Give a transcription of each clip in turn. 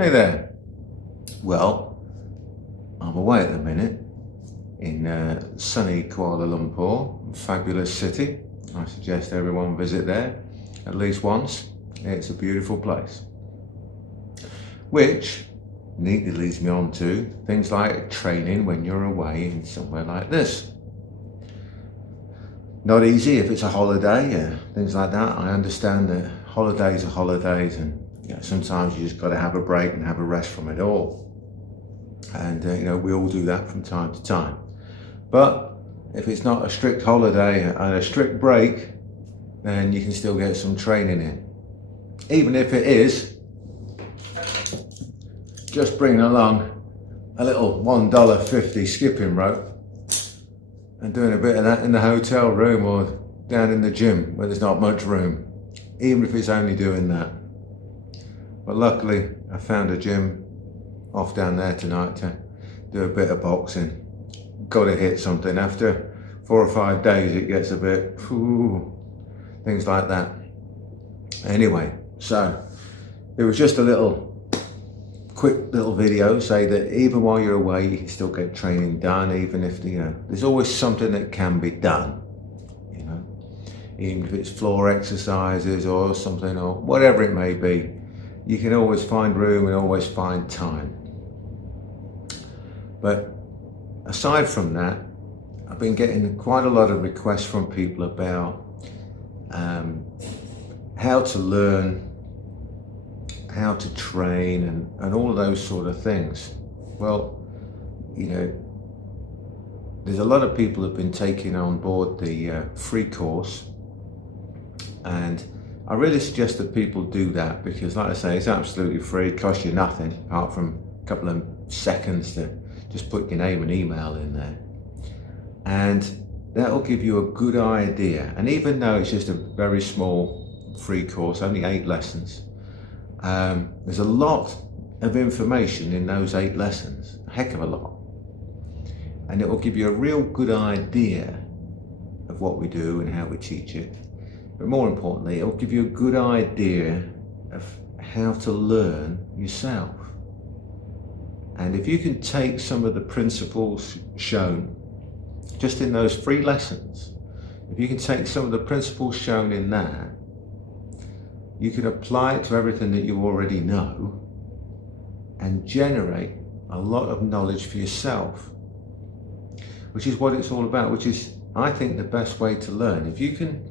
Hey there. Well, I'm away at the minute in sunny Kuala Lumpur, fabulous city. I suggest everyone visit there at least once. It's a beautiful place. Which neatly leads me on to things like training when you're away in somewhere like this. Not easy if it's a holiday, things like that. I understand that holidays are holidays, and sometimes you just got to have a break and have a rest from it all. And we all do that from time to time. But if it's not a strict holiday and a strict break, then you can still get some training in. Even if it is just bringing along a little $1.50 skipping rope and doing a bit of that in the hotel room or down in the gym where there's not much room, even if it's only doing that. But luckily I found a gym off down there tonight to do a bit of boxing. Got to hit something. After 4 or 5 days it gets a bit, things like that. Anyway, so it was just a quick little video, say that even while you're away you can still get training done, even if there's always something that can be done, even if it's floor exercises or something or whatever it may be. You can always find room and always find time. But aside from that, I've been getting quite a lot of requests from people about how to learn, how to train, and all of those sort of things. Well, there's a lot of people who've been taking on board the free course, and I really suggest that people do that because, like I say, it's absolutely free. It costs you nothing apart from a couple of seconds to just put your name and email in there, and that'll give you a good idea. And even though it's just a very small free course, only 8 lessons, there's a lot of information in those 8 lessons, a heck of a lot, and it will give you a real good idea of what we do and how we teach it. But more importantly, it will give you a good idea of how to learn yourself. And if you can take some of the principles shown just in those 3 lessons, if you can take some of the principles shown in that, you can apply it to everything that you already know and generate a lot of knowledge for yourself, which is what it's all about, which is, I think, the best way to learn. If you can,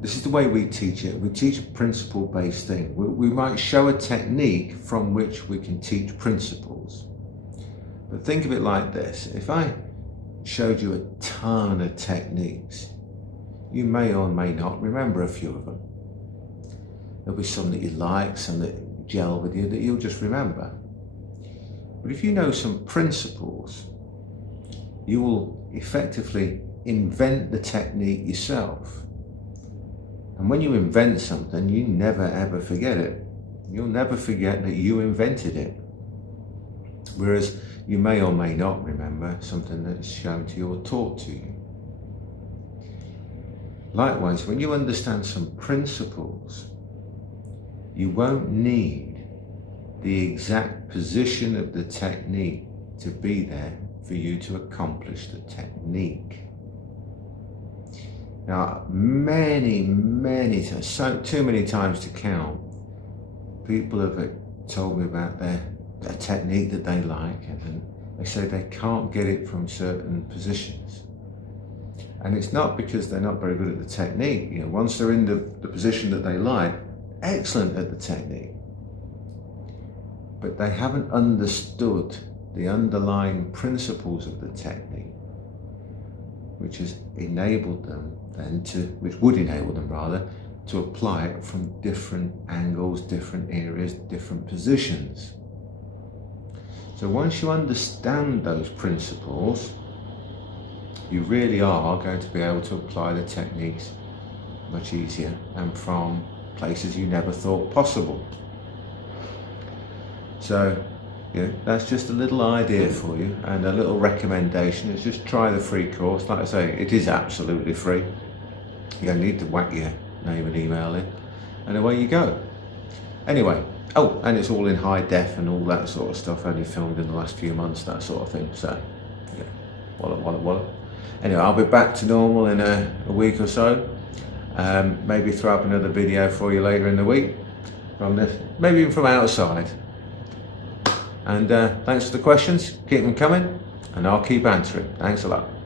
this is the way we teach it. We teach a principle-based thing. We might show a technique from which we can teach principles. But think of it like this. If I showed you a ton of techniques, you may or may not remember a few of them. There'll be some that you like, some that gel with you, that you'll just remember. But if you know some principles, you will effectively invent the technique yourself. And when you invent something, you never ever forget it. You'll never forget that you invented it. Whereas you may or may not remember something that's shown to you or taught to you. Likewise, when you understand some principles, you won't need the exact position of the technique to be there for you to accomplish the technique. Now, many times, too many times to count, people have told me about their technique that they like, and they say they can't get it from certain positions. And it's not because they're not very good at the technique. Once they're in the position that they like, excellent at the technique. But they haven't understood the underlying principles of the technique, which has enabled them then which would enable them rather, to apply it from different angles, different areas, different positions. So once you understand those principles, you really are going to be able to apply the techniques much easier and from places you never thought possible. So that's just a little idea for you and a little recommendation is just try the free course. Like I say, it is absolutely free. You don't need to whack your name and email in, and away you go. Anyway, Oh, and it's all in high def and all that sort of stuff, only filmed in the last few months, that sort of thing. So, yeah, walla. Anyway, I'll be back to normal in a week or so. Maybe throw up another video for you later in the week, from this, maybe even from outside. And thanks for the questions, keep them coming, and I'll keep answering. Thanks a lot.